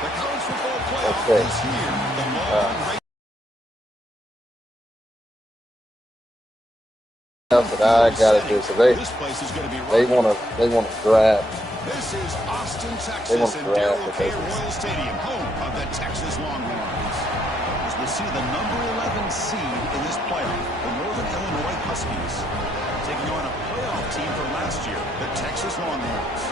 The college football playoff Okay. is here. The long race. That I gotta do. So This place is going to be they wanna draft. This is Austin, They want Texas, to and draft Darrell the K. business. Royal Stadium, home of the Texas Longhorns. As we'll see the number 11 seed in this playoff, the Northern Illinois Huskies, taking on a playoff team from last year, the Texas Longhorns.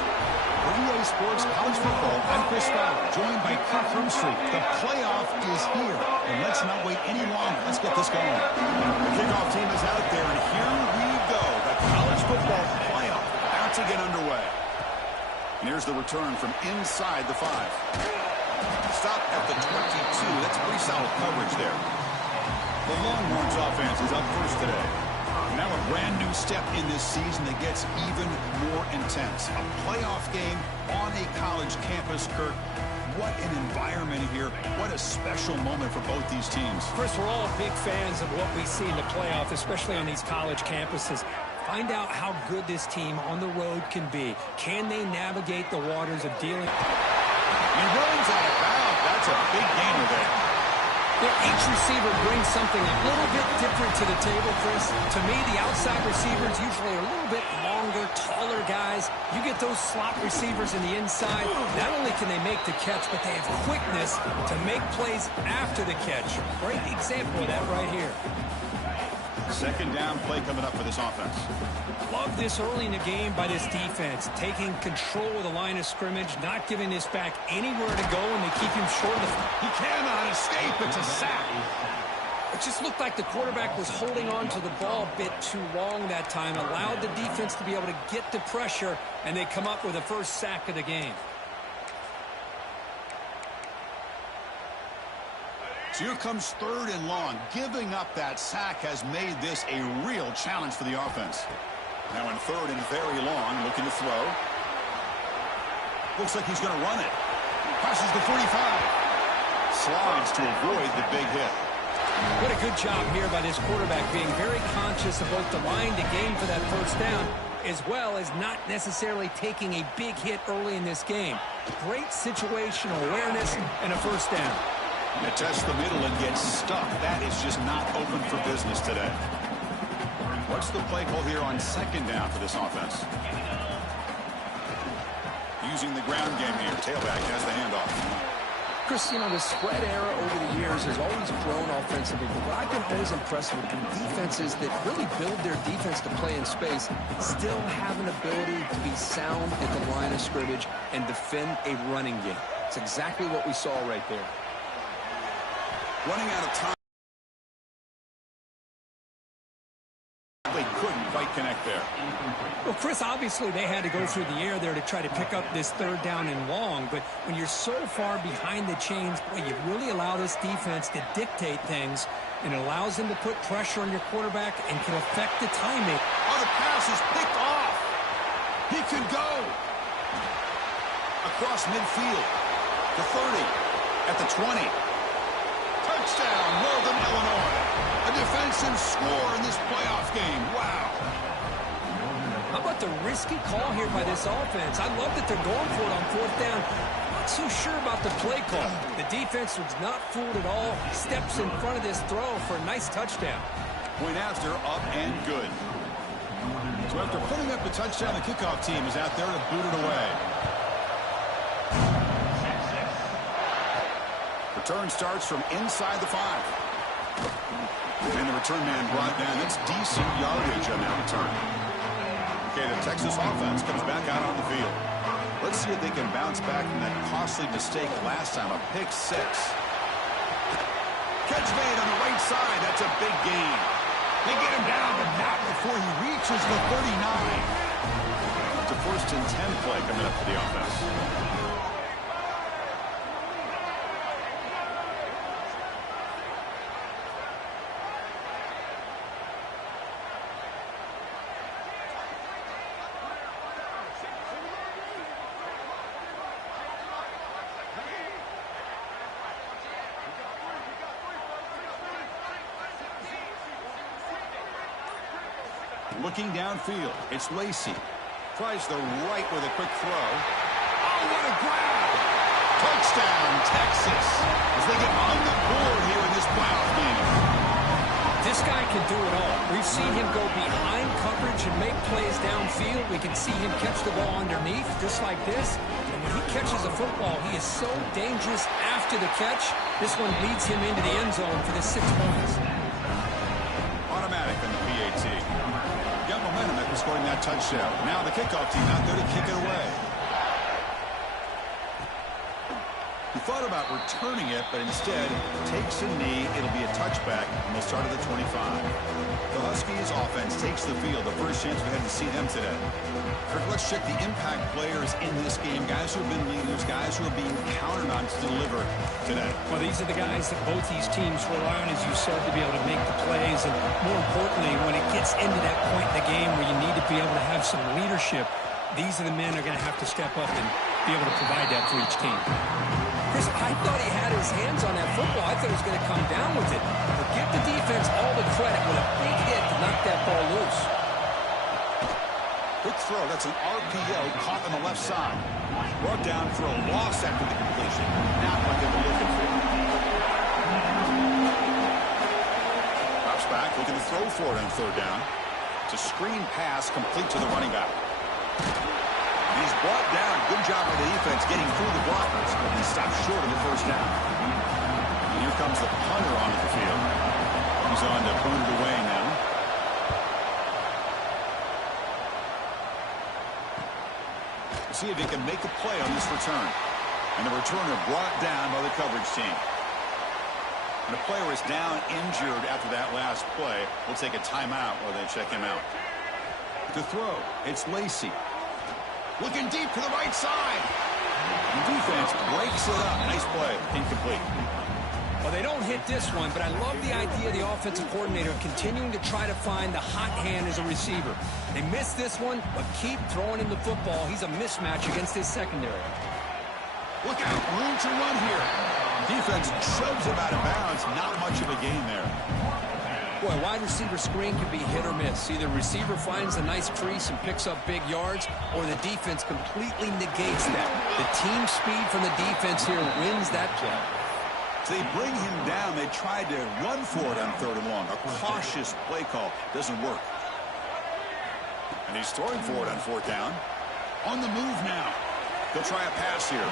For EA Sports College Football, I'm Chris Fowler, joined by Kirk Herbstreit. The playoff is here, and let's not wait any longer. Let's get this going. The kickoff team is out there, and here we go. The college football playoff about to get underway. And here's the return from inside the 5. Stop at the 22. That's pretty solid coverage there. The Longhorns offense is up first today. Now a brand new step in this season that gets even more intense. A playoff game on a college campus, Kirk. What an environment here. What a special moment for both these teams. Chris, we're all big fans of what we see in the playoff, especially on these college campuses. Find out how good this team on the road can be. Can they navigate the waters of dealing? He runs out of bounds. That's a big gainer there. Each receiver brings something a little bit different to the table, Chris. To me, the outside receivers usually are a little bit longer, taller guys. You get those slot receivers in the inside. Not only can they make the catch, but they have quickness to make plays after the catch. Great example of that right here. Second down play coming up for this offense. Love this early in the game by this defense, taking control of the line of scrimmage, not giving this back anywhere to go, and they keep him short. He cannot escape. It's a sack. It just looked like the quarterback was holding on to the ball a bit too long that time, allowed the defense to be able to get the pressure, and they come up with the first sack of the game. So here comes third and long. Giving up that sack has made this a real challenge for the offense. Now in third and very long, looking to throw. Looks like he's going to run it. Passes the 45. Slides to avoid the big hit. What a good job here by this quarterback, being very conscious of both the line to gain for that first down, as well as not necessarily taking a big hit early in this game. Great situational awareness and a first down. You test the middle and get stuck. That is just not open for business today. What's the play call here on second down for this offense? Using the ground game here. Tailback has the handoff. Chris, you know, the spread era over the years has always grown offensively, but what I've been always impressed with are defenses that really build their defense to play in space, still have an ability to be sound at the line of scrimmage and defend a running game. It's exactly what we saw right there. Running out of time. They couldn't quite connect there. Well, Chris, obviously they had to go through the air there to try to pick up this third down and long, but when you're so far behind the chains, boy, you really allow this defense to dictate things, and it allows them to put pressure on your quarterback and can affect the timing. Oh, the pass is picked off. He can go. Across midfield. The 30. At the 20. Touchdown, Northern Illinois. A defensive score in this playoff game. Wow. How about the risky call here by this offense? I love that they're going for it on fourth down. Not so sure about the play call. The defense was not fooled at all. Steps in front of this throw for a nice touchdown. Point after, up and good. So after putting up the touchdown, the kickoff team is out there to boot it away. Return starts from inside the 5. And the return man brought down. That's decent yardage on that return. Okay, the Texas offense comes back out on the field. Let's see if they can bounce back from that costly mistake last time, a pick 6. Catch made on the right side. That's a big gain. They get him down, but not before he reaches the 39. It's a first and 10 play coming up for the offense. Looking downfield, it's Lacey. Tries the right with a quick throw. Oh, what a grab! Touchdown, Texas as they get on the board here in this playoff game. This guy can do it all. We've seen him go behind coverage and make plays downfield. We can see him catch the ball underneath, just like this. And when he catches a football, he is so dangerous after the catch. This one leads him into the end zone for the 6 points. Automatic on the PAT. Got momentum after scoring that touchdown. Now the kickoff team out there to kick it away. He thought about returning it, but instead takes a knee. It'll be a touchback, and they'll start at the 25. The Huskies offense takes the field. The first chance we had to see them today. Let's check the impact players in this game. Guys who have been leaders, guys who are being counted on to deliver today. Well, these are the guys that both these teams rely on, as you said, to be able to make the plays. And more importantly, when it gets into that point in the game where you need to be able to have some leadership, these are the men who are going to have to step up and be able to provide that for each team. Chris, I thought he had his hands on that football. I thought he was going to come down with it. But give the defense all the credit with a big hit to knock that ball loose. Quick throw. That's an RPO caught on the left side. Brought down for a loss after the completion. Not what they were looking for. Drops back, looking to throw for it on third down. It's a screen pass complete to the running back. He's brought down. Good job by the defense getting through the blockers, but he stopped short of the first down. And here comes the punter onto the field. He's on to punt it away now. See if he can make a play on this return. And the returner brought down by the coverage team. And the player is down injured after that last play. We'll take a timeout while they check him out. To throw, it's Lacy. Looking deep to the right side. The defense breaks it up. Nice play. Incomplete. Well, they don't hit this one, but I love the idea of the offensive coordinator continuing to try to find the hot hand as a receiver. They missed this one, but keep throwing him the football. He's a mismatch against his secondary. Look out. Room to run here. Defense shoves him out of bounds. Not much of a gain there. Boy, a wide receiver screen can be hit or miss. Either receiver finds a nice crease and picks up big yards, or the defense completely negates that. The team speed from the defense here wins that play. So they bring him down. They tried to run for it on third and long. A cautious play call doesn't work. And he's throwing for it on fourth down. On the move now. They'll try a pass here.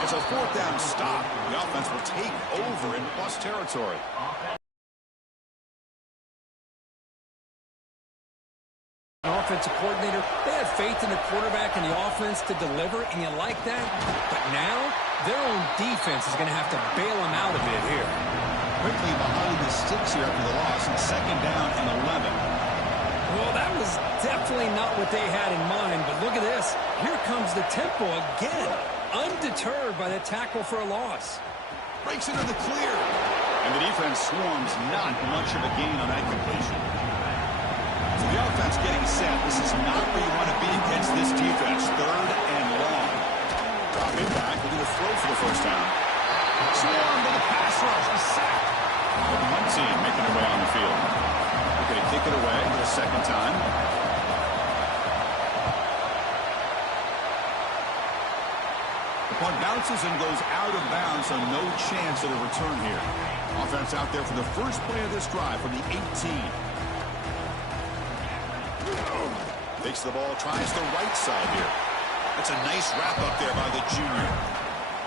It's a fourth down stop. The offense will take over in plus territory. Offensive coordinator, they had faith in the quarterback and the offense to deliver, and you like that. But now, their own defense is going to have to bail them out a bit here. Quickly behind the sticks here after the loss, and second down and 11. Well, that was definitely not what they had in mind, but look at this. Here comes the tempo again, undeterred by the tackle for a loss. Breaks into the clear. And the defense swarms. Not much of a gain on that completion. So the offense getting set. This is not where you want to be against this defense. Third and long. Drop it back. We're going to throw for the first down. Swarmed by the pass rush. A sack. The punt team making their way on the field. They're going to kick it away for the second time. The punt bounces and goes out of bounds, so no chance of a return here. Offense out there for the first play of this drive from the 18. Takes the ball, tries the right side here. That's a nice wrap up there by the junior.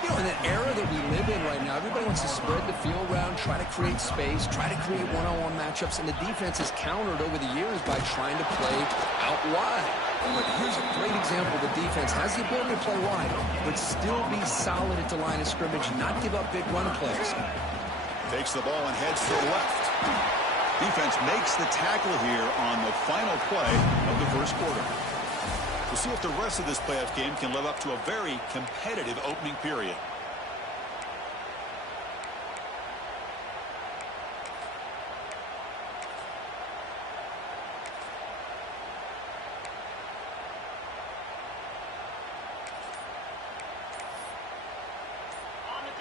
You know, in the era that we live in right now, everybody wants to spread the field around, try to create space, try to create one-on-one matchups, and the defense has countered over the years by trying to play out wide. But here's a great example. The defense has the ability to play wide, but still be solid at the line of scrimmage, not give up big run plays. Takes the ball and heads to the left. Defense makes the tackle here on the final play of the first quarter. We'll see if the rest of this playoff game can live up to a very competitive opening period.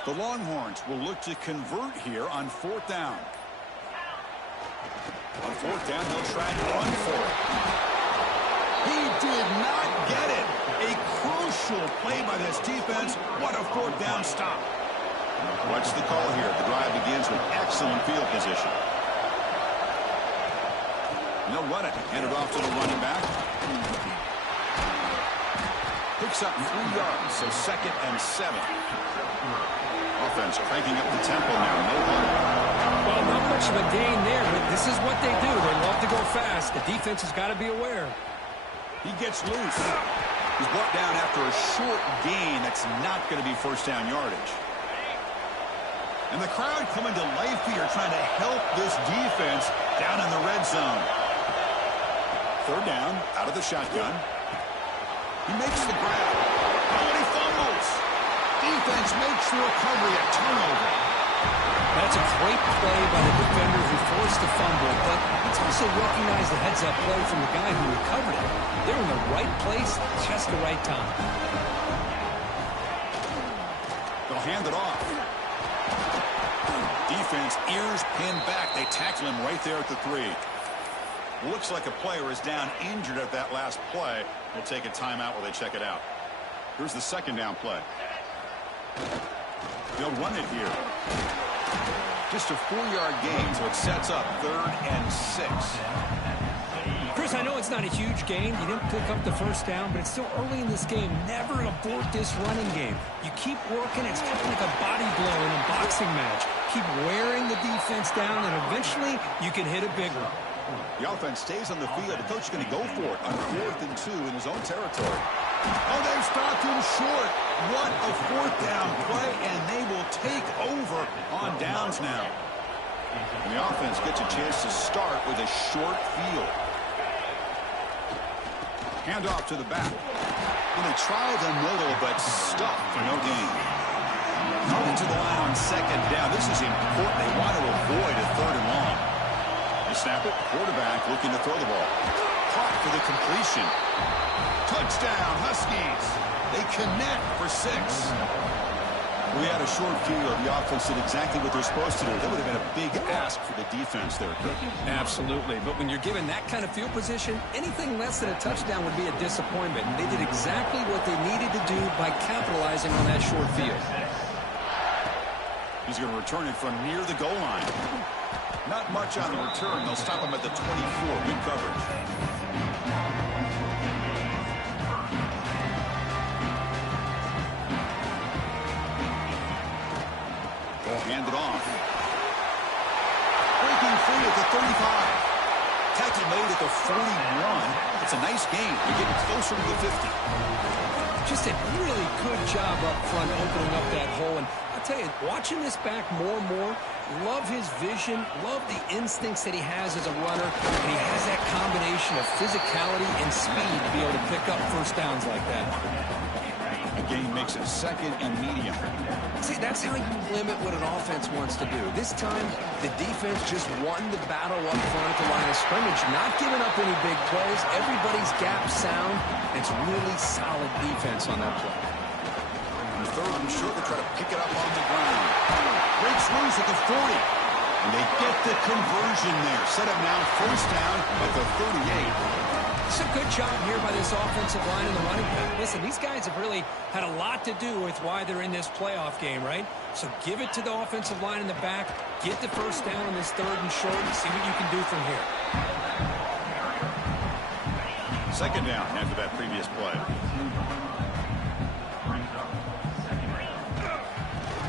The Longhorns will look to convert here on fourth down. On fourth down, they'll try to run for it. He did not get it. A crucial play by this defense. What a fourth down stop. What's the call here? The drive begins with excellent field position. And they'll run it. Hand it off to the running back. Picks up 3 yards, so 2nd and 7. Offense cranking up the tempo now. No huddle. Well, not much of a gain there, but this is what they do. They love to go fast. The defense has got to be aware. He gets loose. He's brought down after a short gain. That's not going to be first down yardage. And the crowd coming to life here, trying to help this defense down in the red zone. 3rd down, out of the shotgun. He makes the grab. Oh, and he fumbles. Defense makes the recovery, a turnover. That's a great play by the defender who forced the fumble, but it's also recognized the heads-up play from the guy who recovered it. They're in the right place, just the right time. They'll hand it off. Defense, ears pinned back. They tackle him right there at the 3. Looks like a player is down injured at that last play. We'll take a timeout while they check it out. Here's the 2nd down play. They'll run it here. Just a 4-yard gain, so it sets up 3rd and 6. Chris, I know it's not a huge gain. You didn't pick up the first down, but it's still early in this game. Never abort this running game. You keep working. It's kind of like a body blow in a boxing match. Keep wearing the defense down, and eventually you can hit a big one. The offense stays on the field. The coach is going to go for it on 4th and 2 in his own territory. Oh, they've stopped him short. What a 4th down play, and they will take over on downs now. And the offense gets a chance to start with a short field. Hand off to the back. And they try the middle, but stuck for no gain. Coming to the line on 2nd down. This is important. They want to avoid a 3rd and long. They snap it. Quarterback looking to throw the ball. Caught for the completion. Touchdown, Huskies. They connect for 6. We had a short field. The offense did exactly what they're supposed to do. That would have been a big ask for the defense there, Kirk. Absolutely. But when you're given that kind of field position, anything less than a touchdown would be a disappointment. And they did exactly what they needed to do by capitalizing on that short field. He's going to return it from near the goal line. Not much on the return. They'll stop him at the 24. Good coverage. Hand it off. Breaking free at the 35. Tackle made at the 41. It's a nice gain. They're getting closer to the 50. Just a really good job up front opening up that hole. And I'll tell you, watching this back more and more, love his vision, love the instincts that he has as a runner. And he has that combination of physicality and speed to be able to pick up first downs like that. The game makes it 2nd and medium. See, that's how you limit what an offense wants to do. This time, the defense just won the battle up front at the line of scrimmage, not giving up any big plays. Everybody's gap sound. It's really solid defense on that play. And 3rd and short, they try to pick it up on the ground. Breaks loose at the 40. And they get the conversion there. Set up now, first down at the 38. It's a good job here by this offensive line and the running back. Listen, these guys have really had a lot to do with why they're in this playoff game, right? So give it to the offensive line in the back, get the first down on this 3rd and short, and see what you can do from here. 2nd down after that previous play.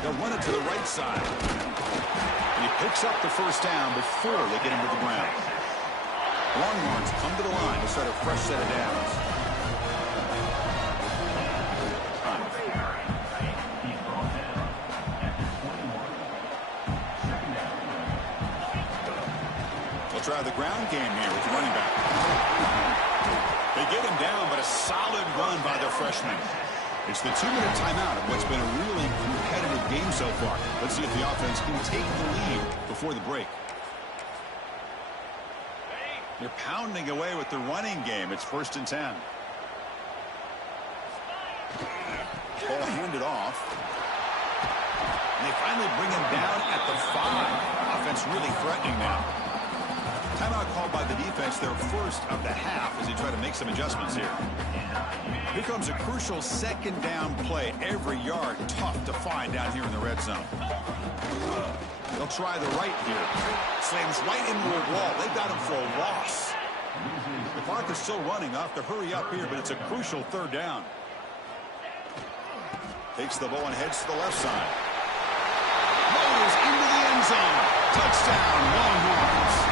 They'll run it to the right side. And he picks up the first down before they get him to the ground. Longhorns come to the line to start a fresh set of downs. They'll try the ground game here with the running back. They get him down, but a solid run by the freshman. It's the 2-minute timeout of what's been a really competitive game so far. Let's see if the offense can take the lead before the break. They're pounding away with the running game. It's 1st and 10. Ball handed off. And they finally bring him down at the 5. Offense really threatening now. Timeout called by the defense, their first of the half, as they try to make some adjustments here. Here comes a crucial second down play. Every yard tough to find down here in the red zone. They'll try the right here. Slams right into a wall. They got him for a loss. The clock is still running. Off to hurry up here, but it's a crucial third down. Takes the ball and heads to the left side. Rolls into the end zone. Touchdown, Longhorns.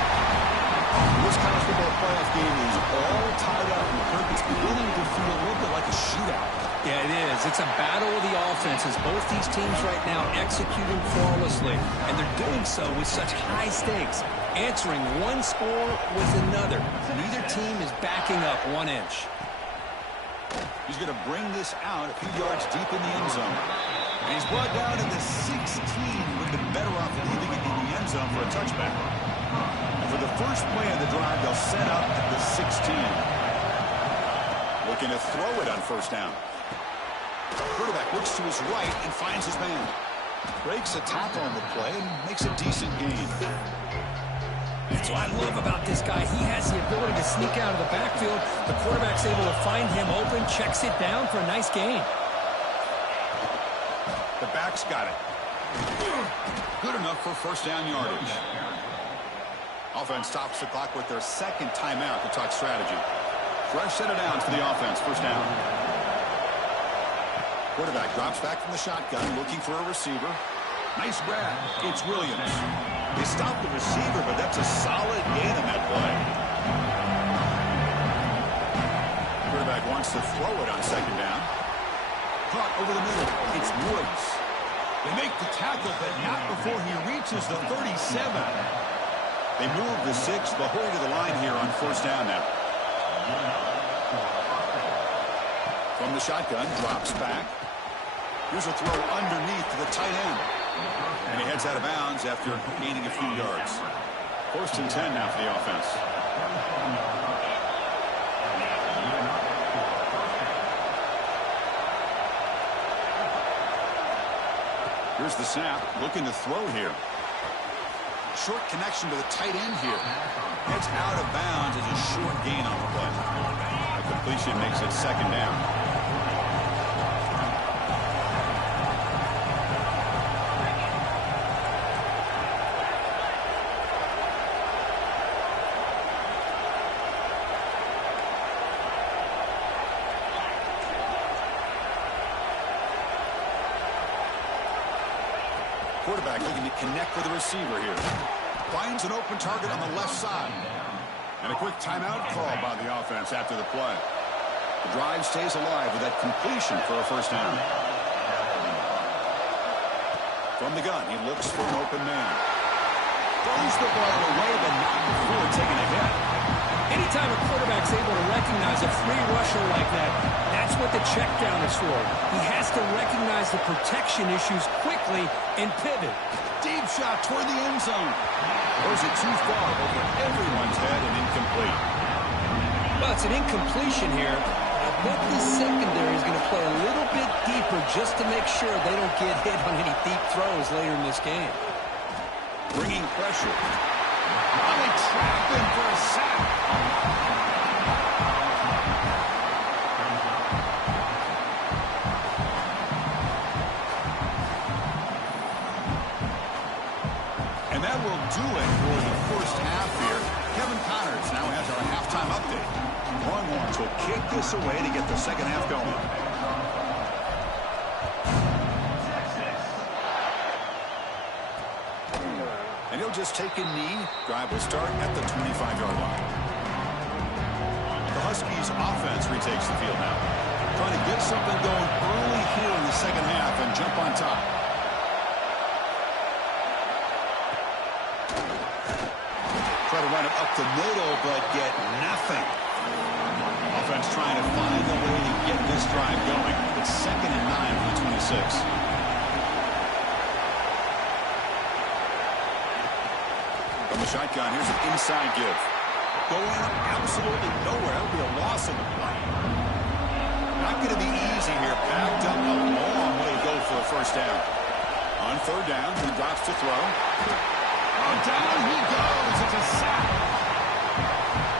This college football playoff game is all tied up, and it's beginning to feel a little bit like a shootout. Yeah, it is. It's a battle of the offenses. Both these teams right now executing flawlessly, and they're doing so with such high stakes, answering one score with another. Neither team is backing up 1 inch. He's going to bring this out a few yards deep in the end zone. And he's brought down to the 16. Would have been better off leaving it in the end zone for a touchback. And for the first play of the drive, they'll set up at the 16. Looking to throw it on first down. Quarterback looks to his right and finds his man. Breaks a tackle on the play and makes a decent gain. That's what I love about this guy. He has the ability to sneak out of the backfield. The quarterback's able to find him open, checks it down for a nice gain. The back's got it. Good enough for first down yardage. Offense stops the clock with their second timeout to talk strategy. Fresh set of downs for the offense. First down. Quarterback drops back from the shotgun, looking for a receiver. Nice grab. It's Williams. They stopped the receiver, but that's a solid gain on that play. Quarterback wants to throw it on second down. Caught over the middle. It's Woods. They make the tackle, but not before he reaches the 37. They move the 6, but hurry to the line here on first down now. From the shotgun, drops back. Here's a throw underneath to the tight end. And he heads out of bounds after gaining a few yards. First and 10 now for the offense. Here's the snap, looking to throw here. Short connection to the tight end here. Heads out of bounds as a short gain on the play. The completion makes it second down. Quarterback looking to connect with the receiver here. Finds an open target on the left side. And a quick timeout call by the offense after the play. The drive stays alive with that completion for a first down. From the gun, he looks for an open man. Throws the ball away, but not before taking a hit. Anytime a quarterback's able to recognize a free rusher like that, that's what the check down is for. He has to recognize the protection issues quickly and pivot. Deep shot toward the end zone. Throws it too far over everyone's head and incomplete. Well, it's an incompletion here. I bet the secondary is going to play a little bit deeper just to make sure they don't get hit on any deep throws later in this game. Bringing pressure. Oh, they trap him for a sack. And that will do it for the first half here. Kevin Connors now has our halftime update. Longhorns will kick this away to get the second half going. And he'll just take a knee. Drive will start at the 25-yard line. The Huskies offense retakes the field now. Trying to get something going early here in the second half and jump on top. Try to run it up the middle, but get nothing. Offense trying to find a way to get this drive going. It's 2nd and 9 from the 26. From the shotgun, here's an inside give. Going absolutely nowhere. That'll be a loss on the play. Not going to be easy here. Backed up a long way to go for a first down. On third down, he drops to throw. Oh, down he goes. It's a sack.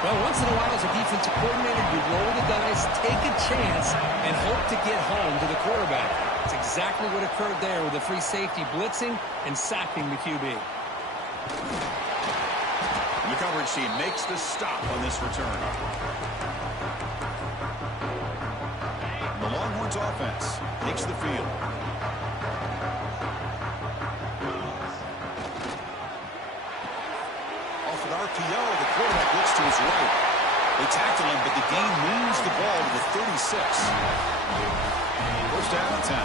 Well, once in a while as a defensive coordinator, you roll the dice, take a chance, and hope to get home to the quarterback. That's exactly what occurred there with the free safety blitzing and sacking the QB. The coverage team makes the stop on this return. The Longhorns offense takes the field. Off an RPO, the quarterback looks to his right. They tackle him, but the gain moves the ball to the 36. First down and 10.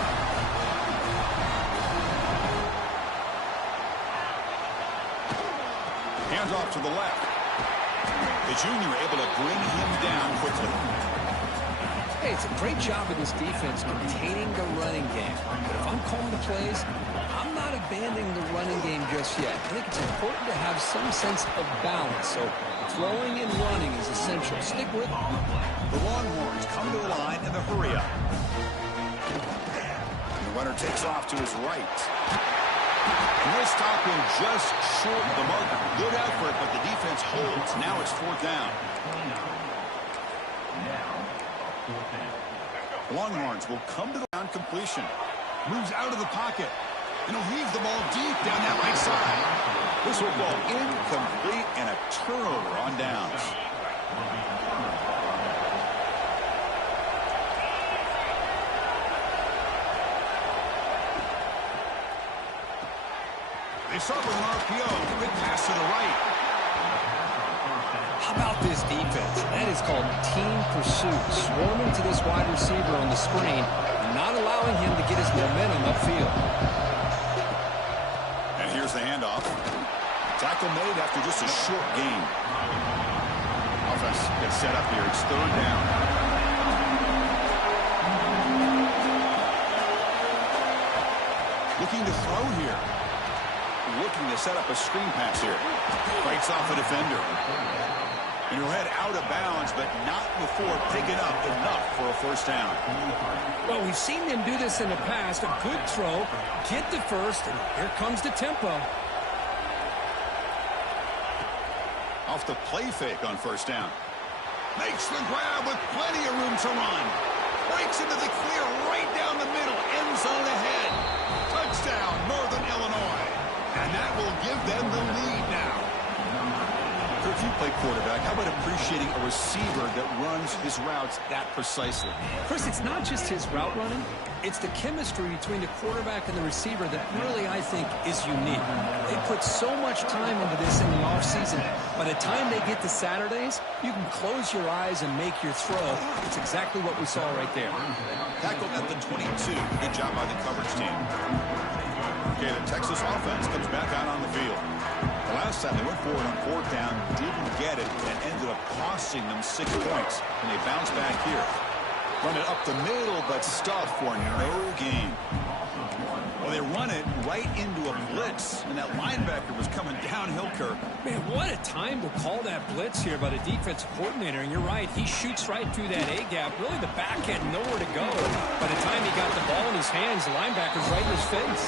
Hands off to the left. The junior able to bring him down quickly. Hey, it's a great job of this defense containing the running game. But if I'm calling the plays, I'm not abandoning the running game just yet. I think it's important to have some sense of balance. So throwing and running is essential. Stick with it. The Longhorns come to the line in the hurry up. The runner takes off to his right. And he'll stop him just short of the marker. Good effort, but the defense holds. Now it's fourth down. The Longhorns will come to the ground completion. Moves out of the pocket. And he'll heave the ball deep down that right side. This will go incomplete and a turnover on downs. They start with an RPO. Quick pass to the right. How about this defense? That is called team pursuit. Swarming to this wide receiver on the screen, not allowing him to get his momentum upfield. And here's the handoff. Tackle made after just a short gain. Offense gets set up here. It's third down. Looking to throw here. Looking to set up a screen pass here. Fights off a defender. And he'll head out of bounds, but not before picking up enough for a first down. Well, we've seen them do this in the past. A good throw, get the first, and here comes the tempo. Off the play fake on first down. Makes the grab with plenty of room to run. Breaks into the clear right down the middle. End zone ahead. Touchdown, Northern Illinois. And that will give them the lead now. If you play quarterback, how about appreciating a receiver that runs his routes that precisely? Chris, it's not just his route running. It's the chemistry between the quarterback and the receiver that really, I think, is unique. They put so much time into this in the offseason. By the time they get to Saturdays, you can close your eyes and make your throw. It's exactly what we saw right there. Tackled at the 22. Good job by the coverage team. Okay, the Texas offense comes back out on the field. The last time they went forward on fourth down, didn't get it, and ended up costing them 6 points. And they bounce back here. Run it up the middle, but stuff for no gain. Well, they run it right into a blitz, and that linebacker was coming downhill, Kirk. Man, what a time to call that blitz here by the defensive coordinator. And you're right, he shoots right through that A-gap. Really, the back had nowhere to go. By the time he got the ball in his hands, the linebacker's right in his face.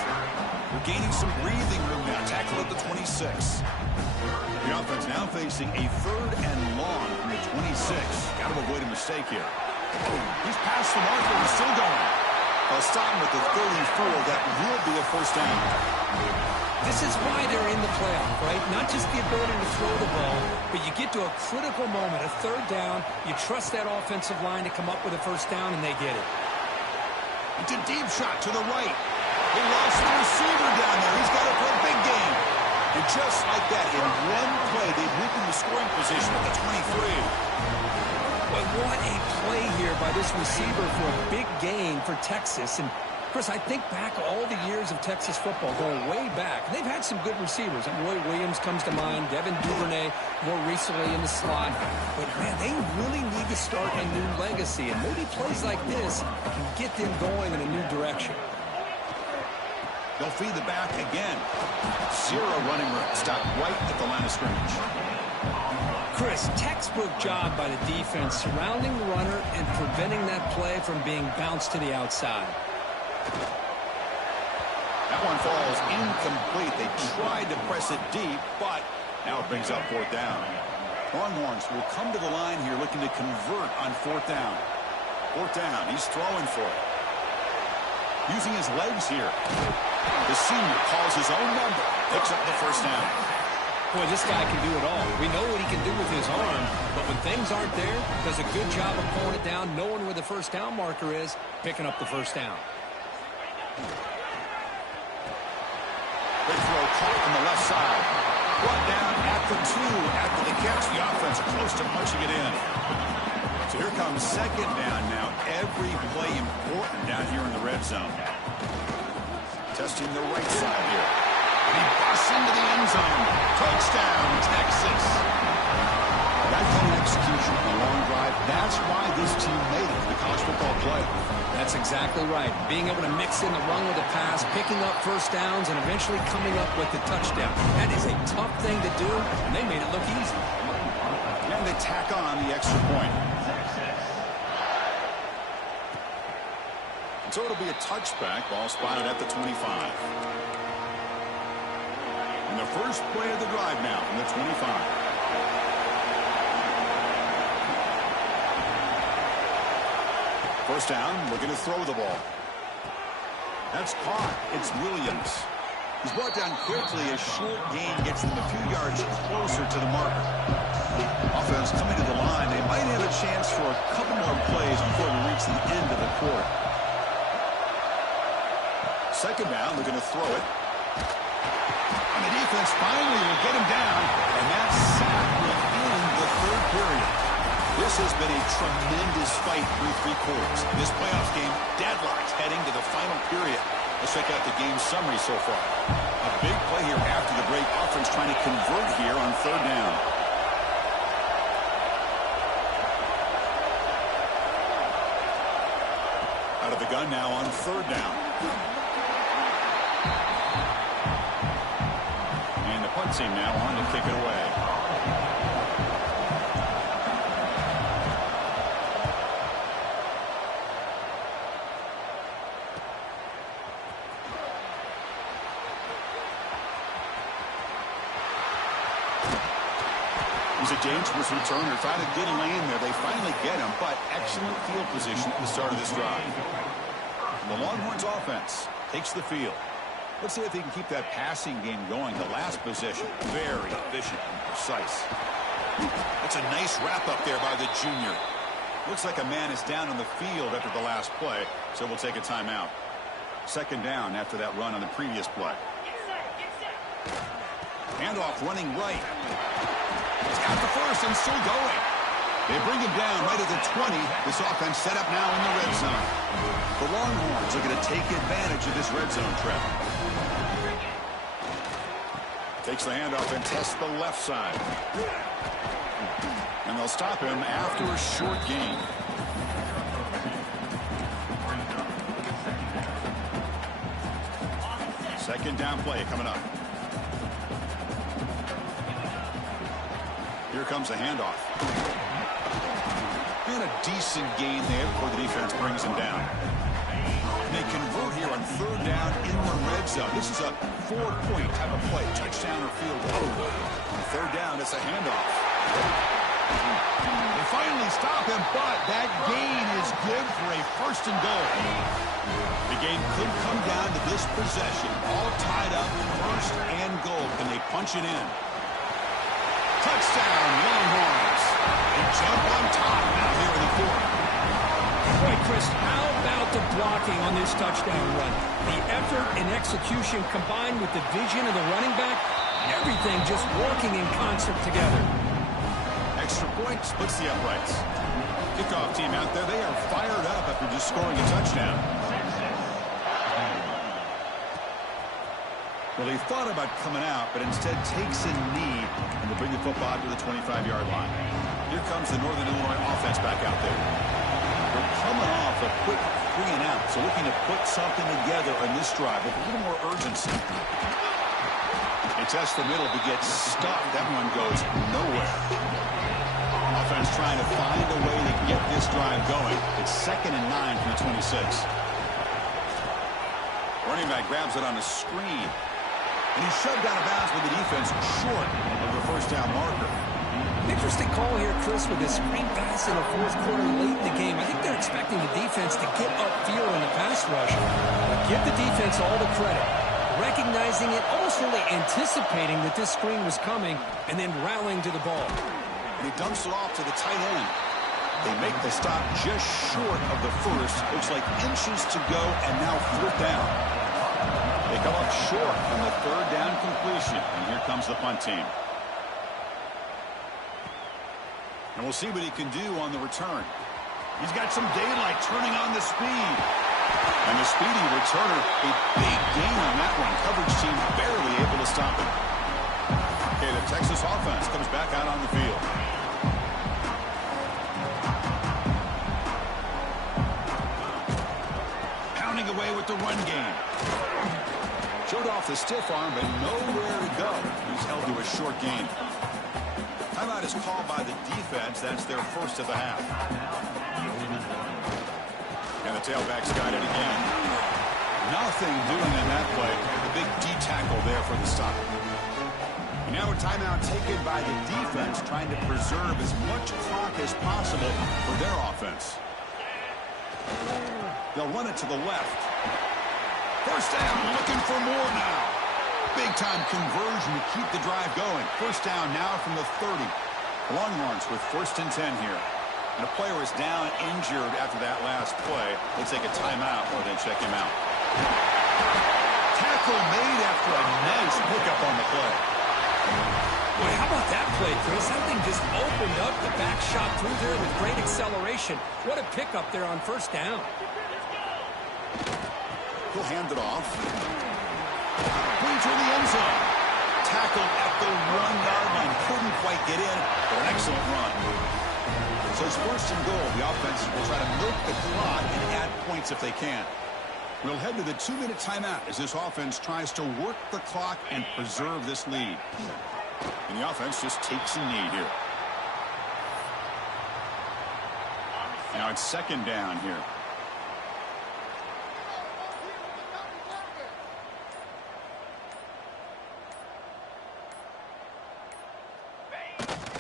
We're gaining some breathing room now. Tackle at the 26. The offense now facing a third and long from the 26. Got to avoid a mistake here. Oh, he's past the marker. He's still going. I'll stop him at the 34. That will be a first down. This is why they're in the playoff, right? Not just the ability to throw the ball, but you get to a critical moment, a third down. You trust that offensive line to come up with a first down, and they get it. It's a deep shot to the right. They lost the receiver down there. He's got it for a big game. And just like that, in one play, they moved into scoring position at the 23. But what a play here by this receiver for a big gain for Texas. And, Chris, I think back all the years of Texas football, going way back. They've had some good receivers. Roy Williams comes to mind, Devin Duvernay more recently in the slot. But, man, they really need to start a new legacy. And maybe plays like this can get them going in a new direction. They'll feed the back again. 0 running room. Stop right at the line of scrimmage. Chris, textbook job by the defense surrounding the runner and preventing that play from being bounced to the outside. That one falls incomplete. They tried to press it deep, but now it brings up fourth down. Longhorns will come to the line here looking to convert on fourth down. Fourth down, he's throwing for it. Using his legs here. The senior calls his own number, picks up the first down. Boy, this guy can do it all. We know what he can do with his arm, but when things aren't there, does a good job of pulling it down, knowing where the first down marker is, picking up the first down. Big throw caught on the left side. Brought down at the 2 after the catch. The offense close to punching it in. So here comes second down now. Every play important down here in the red zone. Testing the right side here. He busts into the end zone. Touchdown, Texas. That kind of execution on a long drive, that's why this team made it to the college football playoff. That's exactly right. Being able to mix in the run with the pass, picking up first downs, and eventually coming up with the touchdown. That is a tough thing to do, and they made it look easy. And they tack on the extra point. So it'll be a touchback. Ball spotted at the 25. And the first play of the drive now from the 25. First down, looking to throw the ball. That's caught. It's Williams. He's brought down quickly as short gain gets them a few yards closer to the marker. Offense coming to the line. They might have a chance for a couple more plays before we reach the end of the quarter. Second down, looking to throw it. And the defense finally will get him down. And that's sacked within the third period. This has been a tremendous fight through three quarters. This playoff game, deadlocked heading to the final period. Let's check out the game summary so far. A big play here after the break. Offense trying to convert here on third down. Out of the gun now on third down. And the punt team now on to kick it away. He's a dangerous returner. Trying to get him in there. They finally get him, but excellent field position at the start of this drive. And the Longhorns offense takes the field. Let's see if they can keep that passing game going. The last possession, very efficient and precise. That's a nice wrap up there by the junior. Looks like a man is down on the field after the last play, so we'll take a timeout. Second down after that run on the previous play. Handoff running right. He's got the first and still going. They bring him down right at the 20. This offense set up now in the red zone. The Longhorns are going to take advantage of this red zone trap. Takes the handoff and tests the left side. And they'll stop him after a short gain. Second down play coming up. Here comes the handoff. And a decent gain there before the defense brings him down. They convert here on third down in the red zone. This is a 4-point type of play, touchdown or field goal. On third down, it's a handoff. They finally stop him, but that gain is good for a first and goal. The game could come down to this possession. All tied up, first and goal. Can they punch it in? Touchdown, Longhorns. They jump on top now here in the fourth. Boy, Chris, how about the blocking on this touchdown run? The effort and execution combined with the vision of the running back, everything just working in concert together. Extra point splits the uprights. Kickoff team out there, they are fired up after just scoring a touchdown. Well, he thought about coming out, but instead takes a knee and to bring the football to the 25-yard line. Here comes the Northern Illinois offense back out there. They're coming off a quick 3-and-out, so looking to put something together on this drive with a little more urgency. They test the middle to get stuck. That one goes nowhere. Offense trying to find a way to get this drive going. It's 2nd and 9 from the 26. Running back grabs it on the screen. And he's shoved out of bounds with the defense short of the first down marker. Interesting call here, Chris, with this screen pass in the fourth quarter late in the game. I think they're expecting the defense to get upfield in the pass rush. But give the defense all the credit. Recognizing it, almost really anticipating that this screen was coming, and then rallying to the ball. He dumps it off to the tight end. They make the stop just short of the first. Looks like inches to go, and now fourth down. They come up short on the third down completion, and here comes the punt team. And we'll see what he can do on the return. He's got some daylight turning on the speed. And the speedy returner, a big gain on that one. Coverage team barely able to stop it. Okay, the Texas offense comes back out on the field. Pounding away with the run game. Showed off the stiff arm, but nowhere to go. He's held to a short gain. Timeout is called by the defense. That's their first of the half. And the tailback's got it again. Nothing doing in that play. The big D tackle there for the stop. And now a timeout taken by the defense, trying to preserve as much clock as possible for their offense. They'll run it to the left. First down, looking for more now. Big-time conversion to keep the drive going. First down now from the 30. Longhorns with 1st and 10 here. And a player is down injured after that last play. They take a timeout or they check him out. Tackle made after a nice pickup on the play. Boy, how about that play, Chris? That thing just opened up. The back shot through there with great acceleration. What a pickup there on first down. He'll hand it off. Brings her the end zone. Tackled at the 1-yard line. Couldn't quite get in, but an excellent run. So it's 1st and goal. The offense will try to milk the clock and add points if they can. We'll head to the 2-minute timeout as this offense tries to work the clock and preserve this lead. And the offense just takes a knee here. Now it's 2nd down here.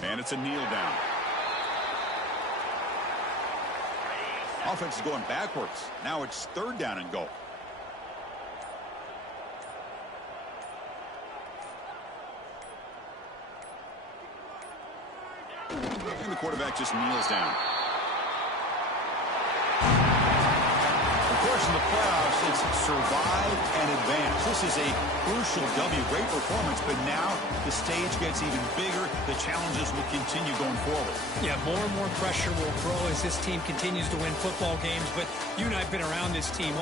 And it's a kneel down. Offense is going backwards. Now it's 3rd down and goal. And the quarterback just kneels down. Of course, in the playoffs, it's survive and advance. This is a crucial W. Great performance, but now the stage gets even bigger. The challenges will continue going forward. Yeah, more and more pressure will grow as this team continues to win football games, but you and I have been around this team